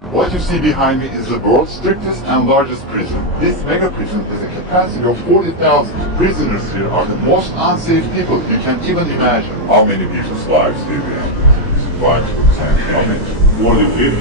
What you see behind me is the world's strictest and largest prison. This mega prison has a capacity of 40,000. Prisoners here are the most unsafe people you can even imagine. How many people's lives live in? 5 to 10, how many? More than 50.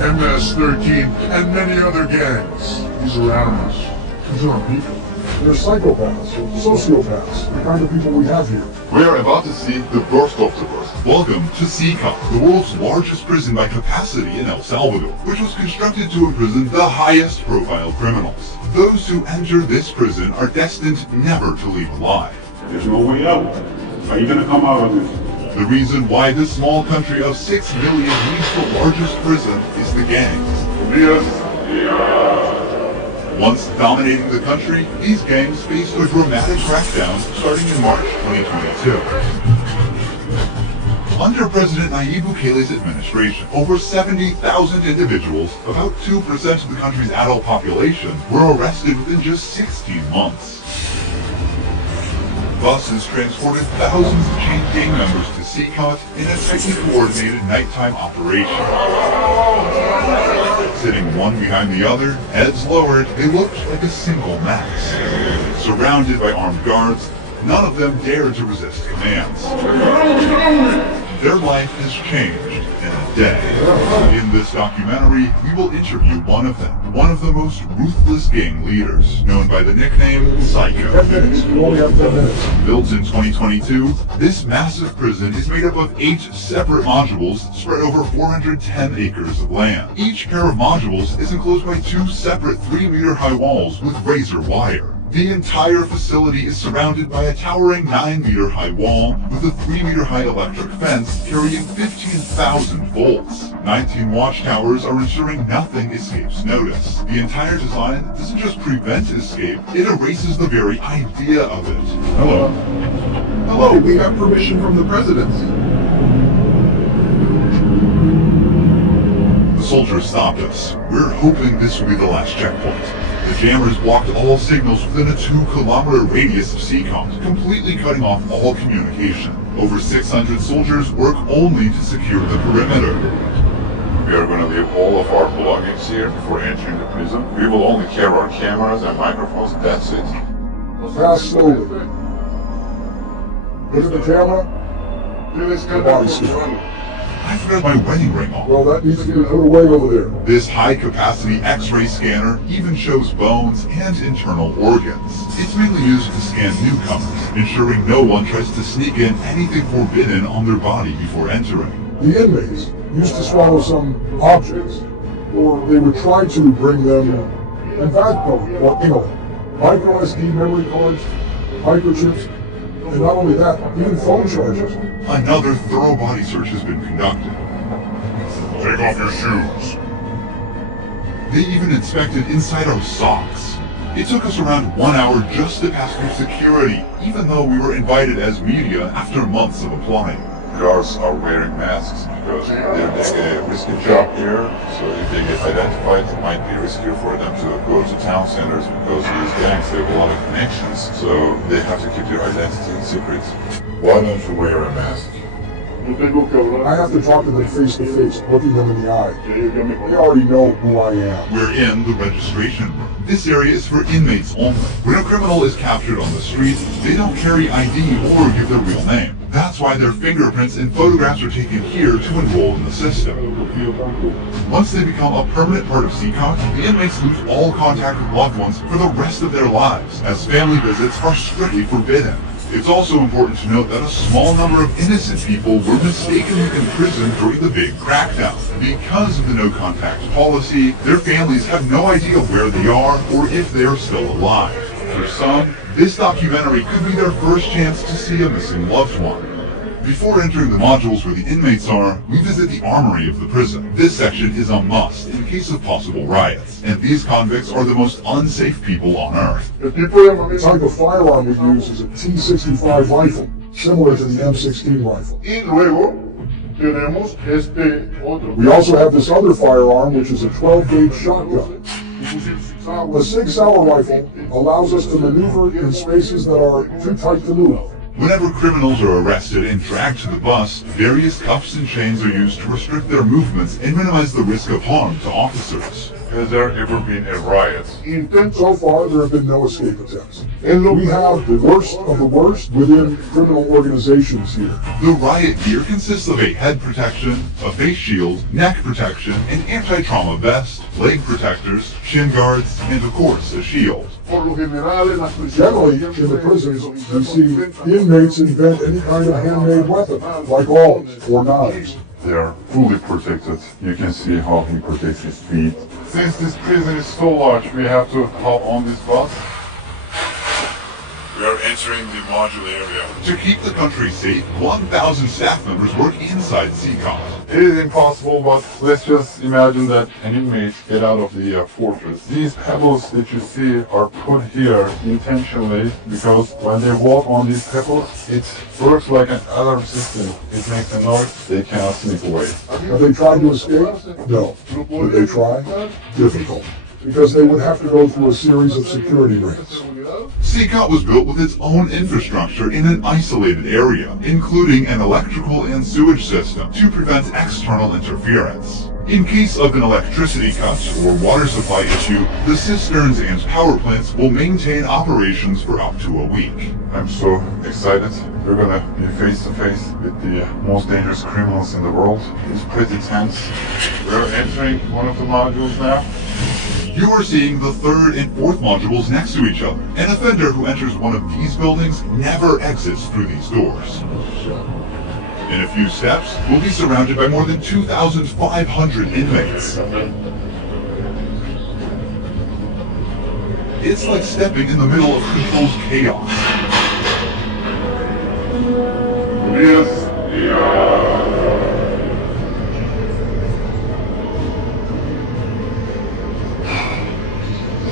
MS-13 and many other gangs. These are animals. These aren't people. They're psychopaths, sociopaths, the kind of people we have here. We are about to see the worst of the worst. Welcome to CECOT, the world's largest prison by capacity in El Salvador, which was constructed to imprison the highest profile criminals. Those who enter this prison are destined never to leave alive. There's no way out. How are you going to come out of this? The reason why this small country of 6 million needs the largest prison is the gangs. Once dominating the country, these gangs faced a dramatic crackdown starting in March 2022. Under President Nayib Bukele's administration, over 70,000 individuals, about 2% of the country's adult population, were arrested within just 16 months. Buses transported thousands of chain gang members to CECOT in a tightly coordinated nighttime operation. Sitting one behind the other, heads lowered, they looked like a single mass. Surrounded by armed guards, none of them dared to resist commands. Their life has changed in a day. In this documentary, we will interview one of them, one of the most ruthless gang leaders, known by the nickname Psycho. 10 minutes. We only have 10 minutes. Built in 2022, this massive prison is made up of 8 separate modules spread over 410 acres of land. Each pair of modules is enclosed by 2 separate 3-meter-high walls with razor wire. The entire facility is surrounded by a towering 9-meter-high wall with a 3-meter-high electric fence carrying 15,000 volts. 19 watchtowers are ensuring nothing escapes notice. The entire design doesn't just prevent escape, it erases the very idea of it. Hello. Hello, we have permission from the presidency. The soldiers stopped us. We're hoping this will be the last checkpoint. The jammers blocked all signals within a 2-kilometer radius of CECOT, completely cutting off all communication. Over 600 soldiers work only to secure the perimeter. We are going to leave all of our belongings here before entering the prison. We will only carry our cameras and microphones, that's it. Pass slowly. Look at the camera. The body scan. I forgot my wedding ring on. Well, that needs to be put away over there. This high-capacity X-ray scanner even shows bones and internal organs. It's mainly used to scan newcomers, ensuring no one tries to sneak in anything forbidden on their body before entering. The inmates used to swallow some objects, or they would try to bring them in backbone, or, micro SD memory cards, microchips, and not only that, even phone chargers. Another thorough body search has been conducted. Take off your shoes. They even inspected inside our socks. It took us around 1 hour just to pass through security, even though we were invited as media after months of applying. Guards are wearing masks because they're doing a risky job here, so if they get identified, it might be riskier for them to go to town centers because these gangs, they have a lot of connections, so they have to keep their identity secret. Why don't you wear a mask? I have to talk to them face to face, looking them in the eye. They already know who I am. We're in the registration room. This area is for inmates only. When a criminal is captured on the street, they don't carry ID or give their real name. That's why their fingerprints and photographs are taken here to enroll in the system. Once they become a permanent part of CECOT, the inmates lose all contact with loved ones for the rest of their lives, as family visits are strictly forbidden. It's also important to note that a small number of innocent people were mistakenly imprisoned during the big crackdown. Because of the no-contact policy, their families have no idea where they are or if they are still alive. For some, this documentary could be their first chance to see a missing loved one. Before entering the modules where the inmates are, we visit the armory of the prison. This section is a must in case of possible riots, and these convicts are the most unsafe people on Earth. The type of firearm we use is a T-65 rifle, similar to the M16 rifle. We also have this other firearm, which is a 12-gauge shotgun. The Sig Sauer rifle allows us to maneuver in spaces that are too tight to move. Whenever criminals are arrested and dragged to the bus, various cuffs and chains are used to restrict their movements and minimize the risk of harm to officers. Has there ever been a riot? So far, there have been no escape attempts. We have the worst of the worst within criminal organizations here. The riot gear consists of a head protection, a face shield, neck protection, an anti-trauma vest, leg protectors, shin guards, and of course, a shield. Generally, in the prisons, you see inmates invent any kind of handmade weapon, like awls or knives. They are fully protected. You can see how he protects his feet. Since this prison is so large, we have to hop on this bus. We are entering the module area. To keep the country safe, 1,000 staff members work inside CECOT. It is impossible, but let's just imagine that an inmate get out of the fortress. These pebbles that you see are put here intentionally because when they walk on these pebbles, it works like an alarm system. It makes a noise, they cannot sneak away. Have they tried to escape? No. Would they try? Difficult. Because they would have to go through a series of security raids. CECOT was built with its own infrastructure in an isolated area, including an electrical and sewage system to prevent external interference. In case of an electricity cut or water supply issue, the cisterns and power plants will maintain operations for up to a week. I'm so excited. We're gonna be face to face with the most dangerous criminals in the world. It's pretty tense. We're entering one of the modules now. You are seeing the third and fourth modules next to each other. An offender who enters one of these buildings never exits through these doors. In a few steps, we'll be surrounded by more than 2,500 inmates. It's like stepping in the middle of controlled chaos. This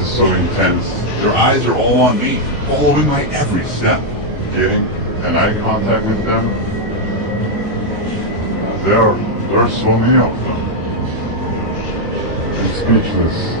is so intense. Their eyes are all on me, following my every step. Getting an eye contact with them. There are so many of them. I'm speechless.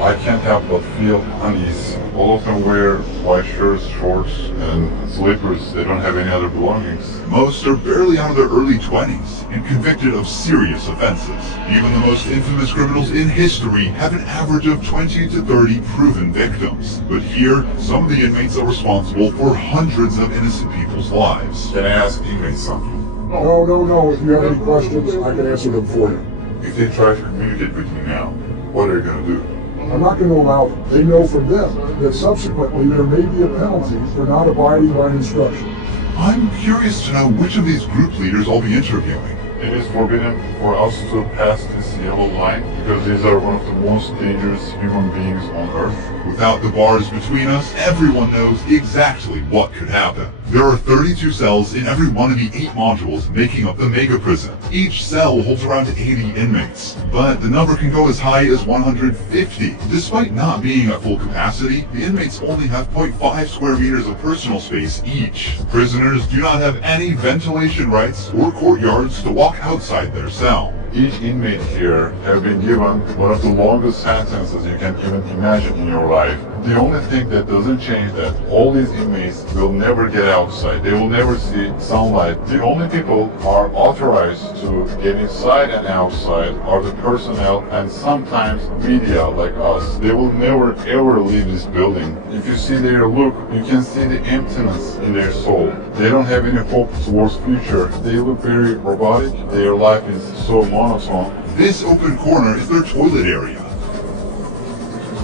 I can't help but feel unease. All of them wear white shirts, shorts, and slippers. They don't have any other belongings. Most are barely out of their early 20s and convicted of serious offenses. Even the most infamous criminals in history have an average of 20 to 30 proven victims. But here, some of the inmates are responsible for hundreds of innocent people's lives. Can I ask inmates something? No. If you have any questions, I can answer them for you. If they try to communicate with me now, what are you going to do? I'm not going to allow them. They know from them that subsequently there may be a penalty for not abiding by instruction. I'm curious to know which of these group leaders I'll be interviewing. It is forbidden for us to pass this yellow line because these are one of the most dangerous human beings on Earth. Without the bars between us, everyone knows exactly what could happen. There are 32 cells in every one of the 8 modules making up the mega prison. Each cell holds around 80 inmates, but the number can go as high as 150. Despite not being at full capacity, the inmates only have 0.5 square meters of personal space each. Prisoners do not have any ventilation rights or courtyards to walk outside their cell. Each inmate here have been given one of the longest sentences you can even imagine in your life. The only thing that doesn't change that all these inmates will never get outside. They will never see sunlight. The only people who are authorized to get inside and outside are the personnel and sometimes media like us. They will never ever leave this building. If you see their look, you can see the emptiness in their soul. They don't have any hope towards future. They look very robotic. Their life is so monotone. This open corner is their toilet area.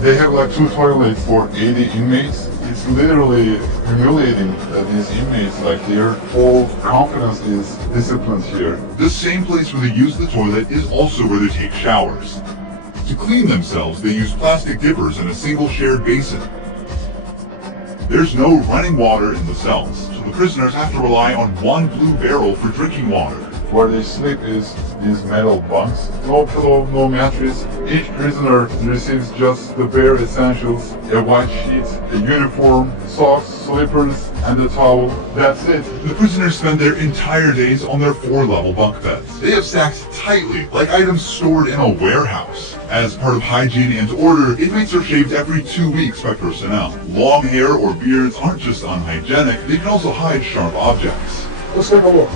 They have like 2 toilets for 80 inmates. It's literally humiliating that these inmates, like their whole confidence is disciplined here. The same place where they use the toilet is also where they take showers. To clean themselves, they use plastic dippers in a single shared basin. There's no running water in the cells, so the prisoners have to rely on one blue barrel for drinking water. Where they sleep is these metal bunks. No pillow, no mattress. Each prisoner receives just the bare essentials: a white sheet, a uniform, socks, slippers, and the towel. That's it. The prisoners spend their entire days on their 4-level bunk beds. They have stacked tightly, like items stored in a warehouse. As part of hygiene and order, inmates are shaved every 2 weeks by personnel. Long hair or beards aren't just unhygienic, they can also hide sharp objects. Let's take a look.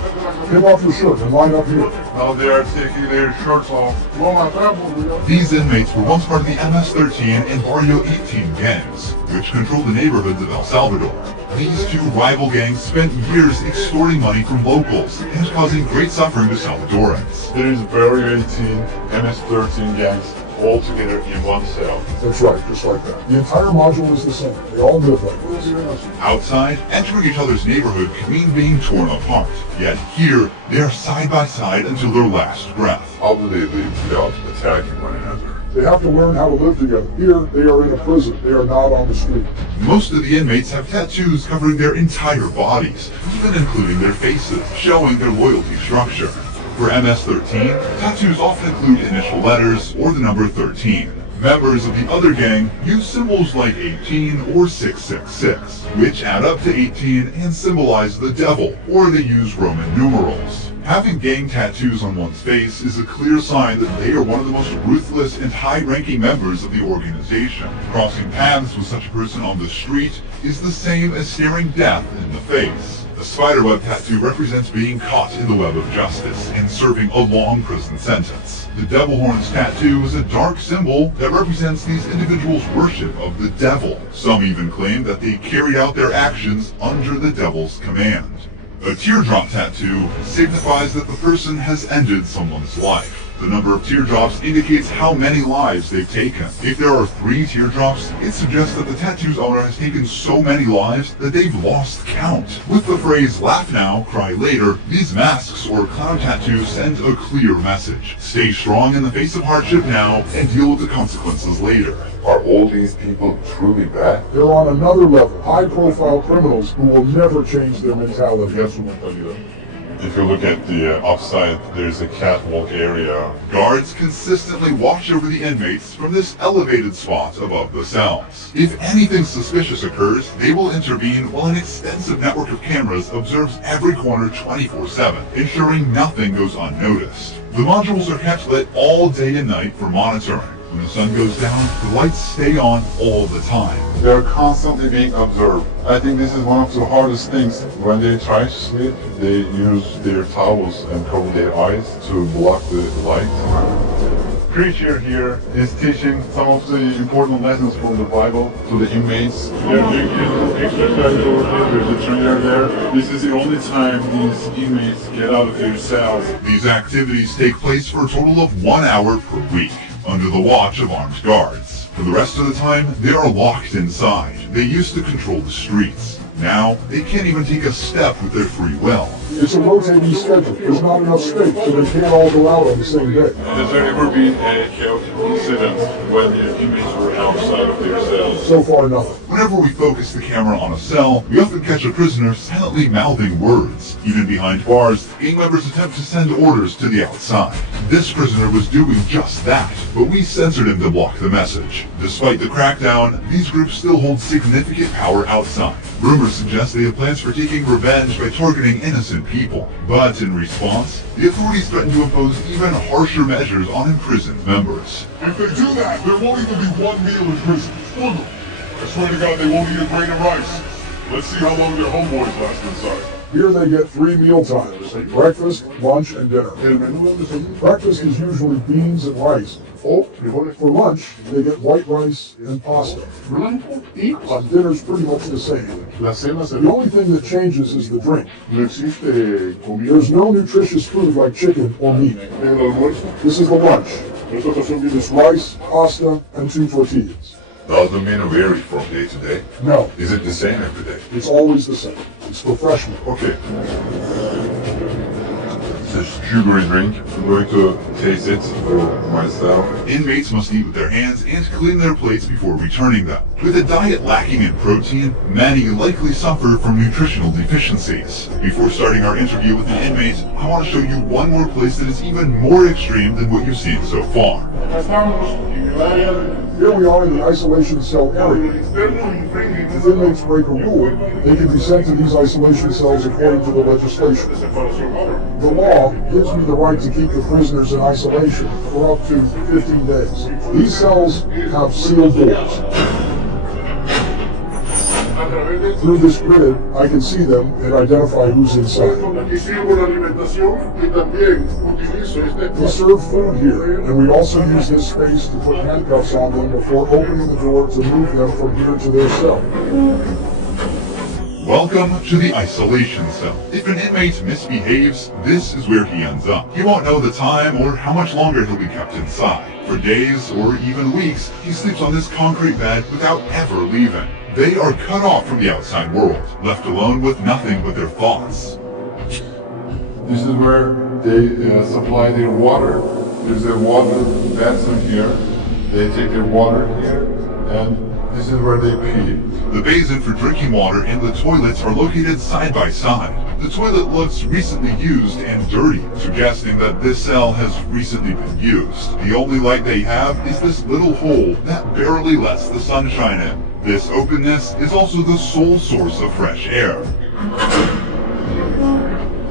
Take off your shirt and line up here. Now they are taking their shirts off. These inmates were once part of the MS-13 and Barrio 18 gangs, which controlled the neighborhoods of El Salvador. These two rival gangs spent years extorting money from locals and causing great suffering to Salvadorans. There is Barrio 18, MS-13 gangs, all together in one cell. That's right, just like that. The entire module is the same. They all live like this. Outside, entering each other's neighborhood can mean being torn apart. Yet here, they are side by side until their last breath. How do they live without attacking one another? They have to learn how to live together. Here, they are in a prison. They are not on the street. Most of the inmates have tattoos covering their entire bodies, even including their faces, showing their loyalty structure. For MS-13, tattoos often include initial letters or the number 13. Members of the other gang use symbols like 18 or 666, which add up to 18 and symbolize the devil, or they use Roman numerals. Having gang tattoos on one's face is a clear sign that they are one of the most ruthless and high-ranking members of the organization. Crossing paths with such a person on the street is the same as staring death in the face. The spiderweb tattoo represents being caught in the web of justice and serving a long prison sentence. The devil horns tattoo is a dark symbol that represents these individuals' worship of the devil. Some even claim that they carried out their actions under the devil's command. A teardrop tattoo signifies that the person has ended someone's life. The number of teardrops indicates how many lives they've taken. If there are 3 teardrops, it suggests that the tattoo's owner has taken so many lives that they've lost count. With the phrase, "laugh now, cry later," these masks or clown tattoos send a clear message. Stay strong in the face of hardship now and deal with the consequences later. Are all these people truly bad? They're on another level. High-profile criminals who will never change their mentality. If you look at the upside, there's a catwalk area. Guards consistently watch over the inmates from this elevated spot above the cells. If anything suspicious occurs, they will intervene while an extensive network of cameras observes every corner 24/7, ensuring nothing goes unnoticed. The modules are kept lit all day and night for monitoring. When the sun goes down, the lights stay on all the time. They're constantly being observed. I think this is one of the hardest things. When they try to sleep, they use their towels and cover their eyes to block the light. Preacher here is teaching some of the important lessons from the Bible to the inmates. They're doing exercise over here. There's a trainer there. This is the only time these inmates get out of their cells. These activities take place for a total of 1 hour per week, under the watch of armed guards. For the rest of the time, they are locked inside. They used to control the streets. Now, they can't even take a step with their free will. It's a rotating schedule. There's not enough space, so they can't all go out on the same day. Has there ever been a chaotic incident when the inmates were outside of their cells? So far, nothing. Whenever we focus the camera on a cell, we often catch a prisoner silently mouthing words. Even behind bars, gang members attempt to send orders to the outside. This prisoner was doing just that, but we censored him to block the message. Despite the crackdown, these groups still hold significant power outside. Rumors suggest they have plans for taking revenge by targeting innocent people. But in response, the authorities threaten to impose even harsher measures on imprisoned members. If they do that, there won't even be one meal in prison. I swear to God, they won't eat a grain of rice. Let's see how long their homeboys last inside. Here they get 3 meal times, breakfast, lunch, and dinner. Breakfast is usually beans and rice. For lunch, they get white rice and pasta. Dinner's pretty much the same. The only thing that changes is the drink. There's no nutritious food like chicken or meat. This is the lunch. It's rice, pasta, and 2 tortillas. Does the menu vary from day to day? No, Is it the same every day? it's always the same. It's refreshment. Okay. It's a sugary drink. I'm going to taste it for myself. Inmates must eat with their hands and clean their plates before returning them. With a diet lacking in protein, many likely suffer from nutritional deficiencies. Before starting our interview with the inmates, I want to show you one more place that is even more extreme than what you've seen so far. Here we are in the isolation cell area. If inmates break a rule, they can be sent to these isolation cells according to the legislation. The law gives me the right to keep the prisoners in isolation for up to 15 days. These cells have sealed doors. Through this grid, I can see them and identify who's inside. We serve food here, and we also use this space to put handcuffs on them before opening the door to move them from here to their cell. Welcome to the isolation cell. If an inmate misbehaves, this is where he ends up. He won't know the time or how much longer he'll be kept inside. For days or even weeks, he sleeps on this concrete bed without ever leaving. They are cut off from the outside world, left alone with nothing but their thoughts. This is where they supply their water. There's their water basin here. They take their water here, and this is where they pee. The basin for drinking water and the toilets are located side by side. The toilet looks recently used and dirty, suggesting that this cell has recently been used. The only light they have is this little hole that barely lets the sunshine in. This openness is also the sole source of fresh air.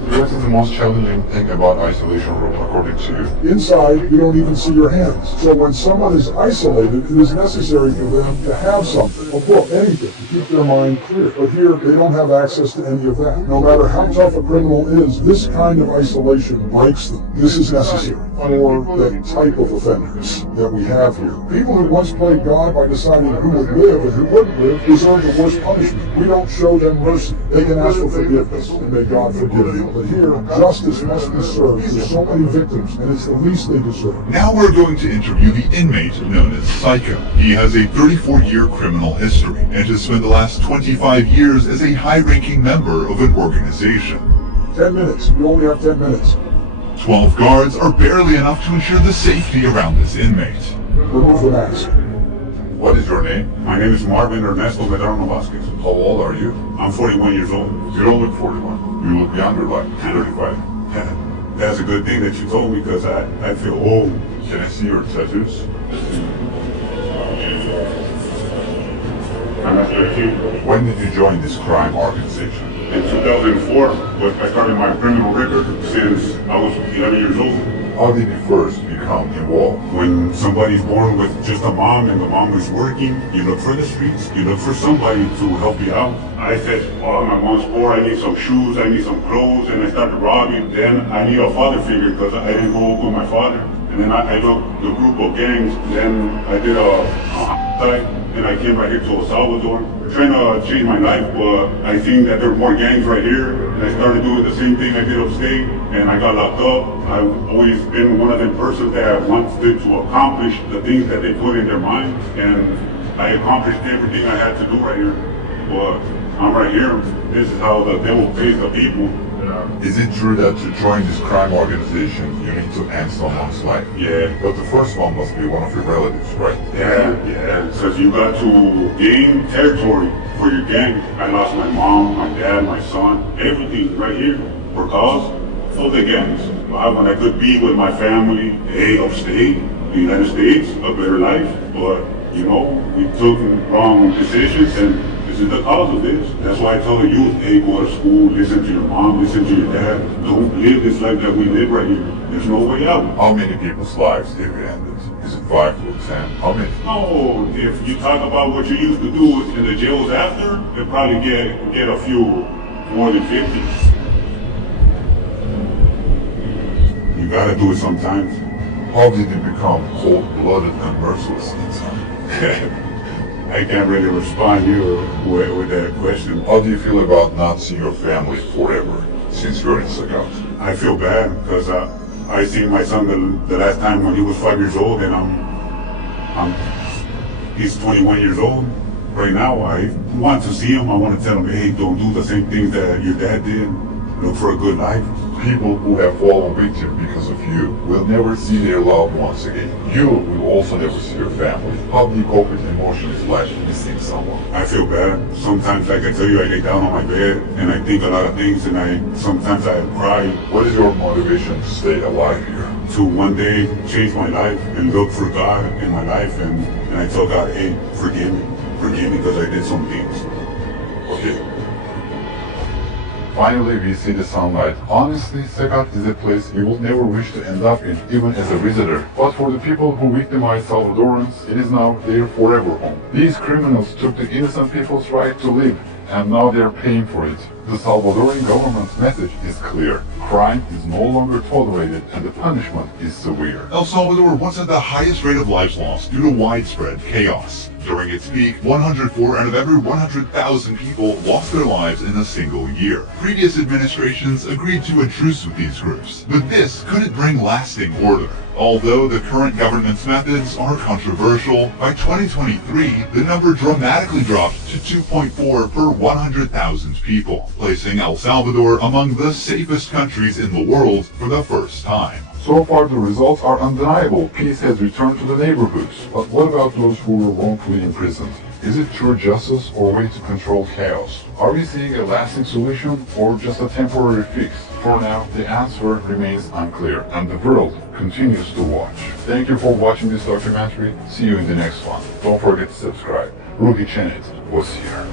What is the most challenging thing about isolation room, according to you? Inside, you don't even see your hands. So when someone is isolated, it is necessary for them to have something, a book, anything, to keep their mind clear. But here, they don't have access to any of that. No matter how tough a criminal is, this kind of isolation breaks them. This is necessary for the type of offenders that we have here. People who once played God by deciding who would live and who wouldn't live deserve the worst punishment. We don't show them mercy. They can ask for forgiveness, and may God forgive them. But here, justice must be served. There's so many victims, and it's the least they deserve. Now we're going to interview the inmate known as Psycho. He has a 34-year criminal history, and has spent the last 25 years as a high-ranking member of an organization. 10 minutes. You only have 10 minutes. 12 guards are barely enough to ensure the safety around this inmate. Remove the mask. What is your name? My name is Marvin Ernesto Medrano Vasquez. How old are you? I'm 41 years old. You don't look 41. You look younger, like 35. That's a good thing that you told me because I feel old. Can I see your tattoos? I'm at 13. When did you join this crime organization? In 2004, but I started my criminal record since I was 11 years old. How did you first become involved? When somebody's born with just a mom and the mom is working, you look for the streets. You look for somebody to help you out. I said, oh, my mom's poor, I need some shoes, I need some clothes, and I started robbing. Then I need a father figure because I didn't go with my father. And then I looked the group of gangs. Then I did a homicide, and I came right here to El Salvador. Trying to change my life, but I seen that there were more gangs right here, and I started doing the same thing I did upstate, and I got locked up. I've always been one of them persons that wanted to accomplish the things that they put in their mind, and I accomplished everything I had to do right here. But I'm right here. This is how the devil pays the people. Is it true that to join this crime organization, you need to end someone's life? Yeah. But the first one must be one of your relatives, right? Yeah. Because you got to gain territory for your gang. I lost my mom, my dad, my son, everything right here for cause of the gangs. When I could be with my family, upstate, the United States, a better life. But, you know, we took wrong decisions, and this is the cause of this. That's why I tell the youth, hey, go to school, listen to your mom, listen to your dad. Don't live this life that we live right here. There's no way out. How many people's lives have you ended? Is it 5 or 10? How many? No, if you talk about what you used to do in the jails after, you'll probably get a few, more than 50. You gotta do it sometimes. How did you become cold-blooded and merciless inside? I can't really respond here with that question. How do you feel about not seeing your family forever since you're in CECOT? I feel bad because I seen my son the last time when he was 5 years old, and he's 21 years old right now. I want to see him. I want to tell him, hey, don't do the same things that your dad did. Look for a good life. People who have fallen victim because of you will never see their loved ones again. You will also never see your family. How do you cope with emotions like missing someone? I feel bad. Sometimes, like I tell you, I lay down on my bed and I think a lot of things, and sometimes I cry. What is your motivation to stay alive here? to one day change my life and look for God in my life, and I tell God, hey, forgive me because I did some things. Okay. Finally, we see the sunlight. Honestly, CECOT is a place we would never wish to end up in, even as a visitor. But for the people who victimized Salvadorans, it is now their forever home. These criminals took the innocent people's right to live, and now they're paying for it. The Salvadoran government's message is clear. Crime is no longer tolerated, and the punishment is severe. El Salvador once had the highest rate of lives lost due to widespread chaos. During its peak, 104 out of every 100,000 people lost their lives in a single year. Previous administrations agreed to a truce with these groups, but this couldn't bring lasting order. Although the current government's methods are controversial, by 2023, the number dramatically dropped to 2.4 per 100,000 people, placing El Salvador among the safest countries in the world for the first time. So far, the results are undeniable. Peace has returned to the neighborhoods. But what about those who were wrongfully imprisoned? Is it true justice or a way to control chaos? Are we seeing a lasting solution or just a temporary fix? For now, the answer remains unclear, and the world continues to watch. Thank you for watching this documentary. See you in the next one. Don't forget to subscribe. Ruhi Chenet was here.